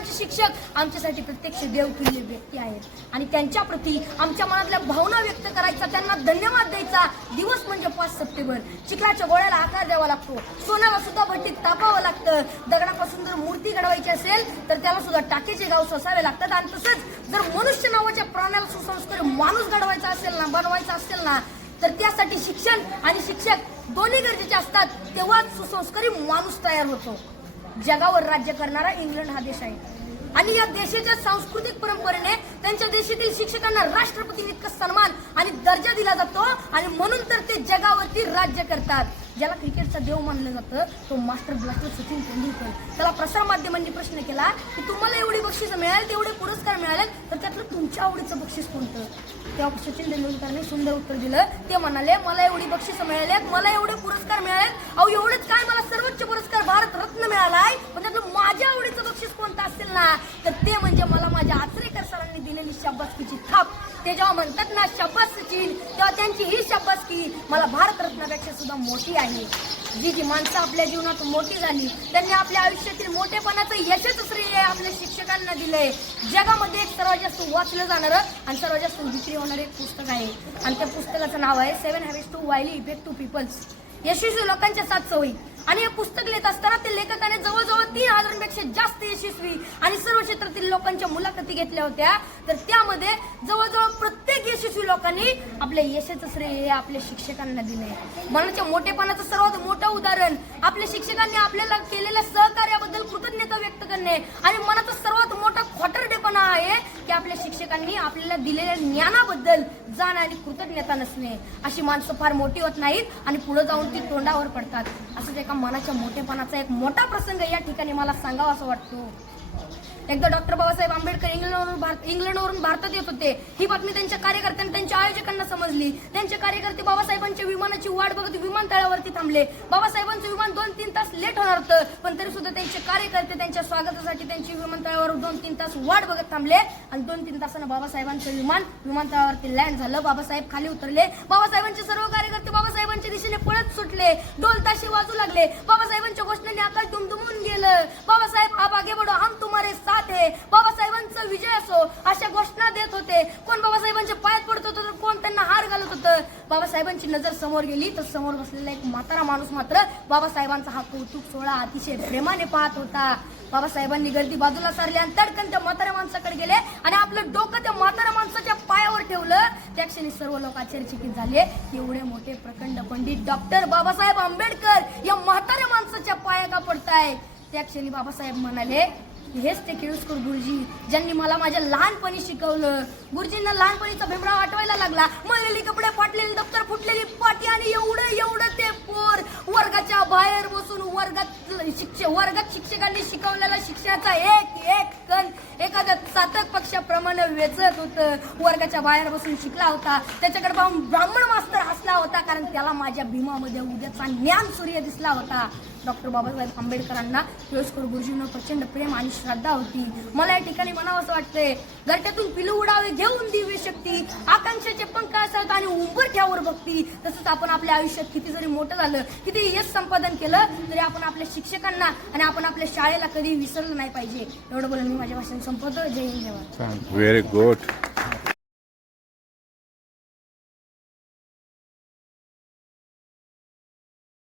आमचे शिक्षक आमच्यासाठी प्रत्यक्ष देवतुल्य व्यक्ती आहेत आणि त्यांच्या प्रती आमच्या मनातल्या भावना व्यक्त करायचा, त्यांना धन्यवाद द्यायचा दिवस म्हणजे 5 सप्टेंबर. चिखलाच्या गोळ्याला आकार द्यावा लागतो, सोन्याला सुद्धा भट्टीत तापावं लागतं, दगडापासून जर मूर्ती घडवायची असेल तर त्याला सुद्धा टाकेचे गाव सोसावे लागतात. आणि तसंच जर मनुष्य नावाच्या प्राण्याला सुसंस्कारी माणूस घडवायचा असेल ना, बनवायचा असेल ना, तर त्यासाठी शिक्षण आणि शिक्षक दोन्ही गरजेचे असतात. तेव्हाच सुसंस्कारी माणूस तयार होतो. जगावर राज्य करणारा इंग्लंड हा देश आहे आणि या देशाच्या सांस्कृतिक परंपरेने त्यांच्या देशातील शिक्षकांना राष्ट्रपतींइतका सन्मान आणि दर्जा दिला जातो आणि म्हणून तर ते जगावरती राज्य करतात. ज्याला क्रिकेटचा देव मानलं जातं तो मास्टर ब्लास्टर सचिन तेंडुलकर. त्याला प्रसार माध्यमांनी प्रश्न केला की तुम्हाला एवढी बक्षीस मिळाली, तेवढे पुरस्कार मिळाले, तर त्यातलं तुमच्या आवडीचं बक्षीस कोणतं? तेव्हा सचिन तेंडुलकरने सुंदर उत्तर दिलं. ते म्हणाले, मला एवढी बक्षीस मिळाली, मला एवढे पुरस्कार मिळालेत, अहो एवढेच काय, मला सर्वोच्च पुरस्कार भारत रत्न मिळालाय, पण त्यातलं माझ्या आवडीचं बक्षीस कोणतं असेल ना, तर ते म्हणजे मला माझ्या आचरेकर सरांनी दिलेली शाबासकीची थाप. ते जेव्हा म्हणतात ना शाबास सचिन, तेव्हा त्यांची ही शाबासकी मला भारत रत्नापेक्षा सुद्धा मोठी आहे. जी माणसं आपल्या जीवनात मोठी झाली त्यांनी आपल्या आयुष्यातील मोठेपणाचं यशच श्रेय आपल्या शिक्षकांना दिलंय. जगामध्ये एक सर्वात जास्त वाचलं जाणारं आणि सर्वात जास्त विक्री होणारं एक पुस्तक आहे आणि त्या पुस्तकाचं नाव आहे 7 habits to highly effect to peoples, यशस्वी लोकांच्या 7 सवयी. आणि हे पुस्तक लिहित असताना ते लेखकाने जवळजवळ 3000 पेक्षा जास्त यशस्वी आणि सर्व क्षेत्रातील लोकांच्या मुलाखती घेतल्या होत्या. तर त्यामध्ये जवळजवळ प्रत्येक यशस्वी लोकांनी आपल्या यशाचं श्रेय आपल्या शिक्षकांना दिलंय. मनाच्या मोठेपणाचं सर्वात मोठं उदाहरण आपल्या शिक्षकांनी आपल्याला केलेल्या सहकार्याबद्दल कृतज्ञता व्यक्त करणे आणि मनाचा सर्वात मोठा खोटरडेपणा आहे की आपल्या शिक्षकांनी आपल्याला दिलेल्या ज्ञानाबद्दल जाण आणि कृतज्ञता नसणे. अशी माणसं फार मोठी होत नाहीत आणि पुढे जाऊन ती तोंडावर पडतात. असंच एका मनाच्या मोठेपणाचा एक मोठा प्रसंग या ठिकाणी मला सांगावा असं वाटतो. एकदा डॉक्टर बाबासाहेब आंबेडकर इंग्लंडवरून भारतात येत होते. ही बातमी त्यांच्या कार्यकर्त्यांना, त्यांच्या आयोजकांना समजली. त्यांचे कार्यकर्ते बाबासाहेबांच्या विमानाची वाट बघत विमानतळावरती थांबले. बाबासाहेबांचं विमान 2-3 तास लेट होणार होतं, पण तरी सुद्धा त्यांचे कार्यकर्ते त्यांच्या स्वागतासाठी त्यांची विमानतळावर 2-3 तास वाट बघत थांबले आणि 2-3 तासानं बाबासाहेबांचं विमान विमानतळावरती लँड झालं. बाबासाहेब खाली उतरले. बाबासाहेबांचे सर्व कार्यकर्ते बाबासाहेबांच्या दिशेने पळत सुटले. ढोल ताशे वाजू लागले. बाबासाहेबांच्या घोषणांनी आकाश दुमदुमून गेलं. बाबासाहेब आप आगे बढ़ो, हम तुम्हारे साथ है, बाबासाहेबांचा विजय असो, अशा घोषणा देत होते. कोण बाबासाहेबांच्या पायात पडत होतं तर कोण त्यांना हार घालत होतं. बाबासाहेबांची नजर समोर गेली तर समोर बसलेला एक म्हातारा माणूस मात्र बाबासाहेबांचा हा कौतुक सोहळा अतिशय प्रेमाने पाहत होता. बाबासाहेबांनी गर्दी बाजूला सारली आणि तडकन त्या म्हाताऱ्या माणसाकडे गेले आणि आपलं डोकं त्या म्हाताऱ्या माणसाच्या पायावर ठेवलं. त्या क्षणी सर्व लोक आश्चर्यचकित झाले. एवढे मोठे प्रखंड पंडित डॉक्टर बाबासाहेब आंबेडकर या म्हाताऱ्या माणसाच्या पाया का पडताय? त्या क्षणी बाबासाहेब म्हणाले, हेच ते केळुसकर गुरुजी ज्यांनी मला माझ्या लहानपणी शिकवलं. गुरुजींना लहानपणीचा भेंबडा आठवायला लागला. मळलेली कपडे, फाटलेली दप्तर, फुटलेली पाटी आणि एवढं ते पोर वर्गाच्या बाहेर बसून वर्गात शिक्षकांनी शिकवलेला शिक्षणाचा एक कण एखाद्या चातक पक्षाप्रमाणे वेचत होतं. वर्गाच्या बाहेर बसून शिकला होता. त्याच्याकडे पाहून ब्राह्मण मास्तर हसला होता, कारण त्याला माझ्या भीमामध्ये उद्याचा ज्ञान सूर्य दिसला होता. डॉक्टर बाबासाहेब आंबेडकरांना केळुसकर गुरुजींवर प्रचंड प्रेम आणि श्रद्धा होती. मला या ठिकाणी म्हणावं असं वाटतंय, घरट्यातून पिलू उडावे घेऊन दिव्य शक्ती, आकांक्षाचे पंख असतात आणि उंबरठ्यावर भक्ती. तसंच आपण आपल्या आयुष्यात किती जरी मोठं झालं, किती यश संपादन केलं, तरी आपण आपल्या शिक्षकांना आणि आपण आपल्या शाळेला कधी विसरलं नाही पाहिजे. एवढं बोलून मी माझ्या भाषण संपवतो. जय हिंद, जय भारत. Very good.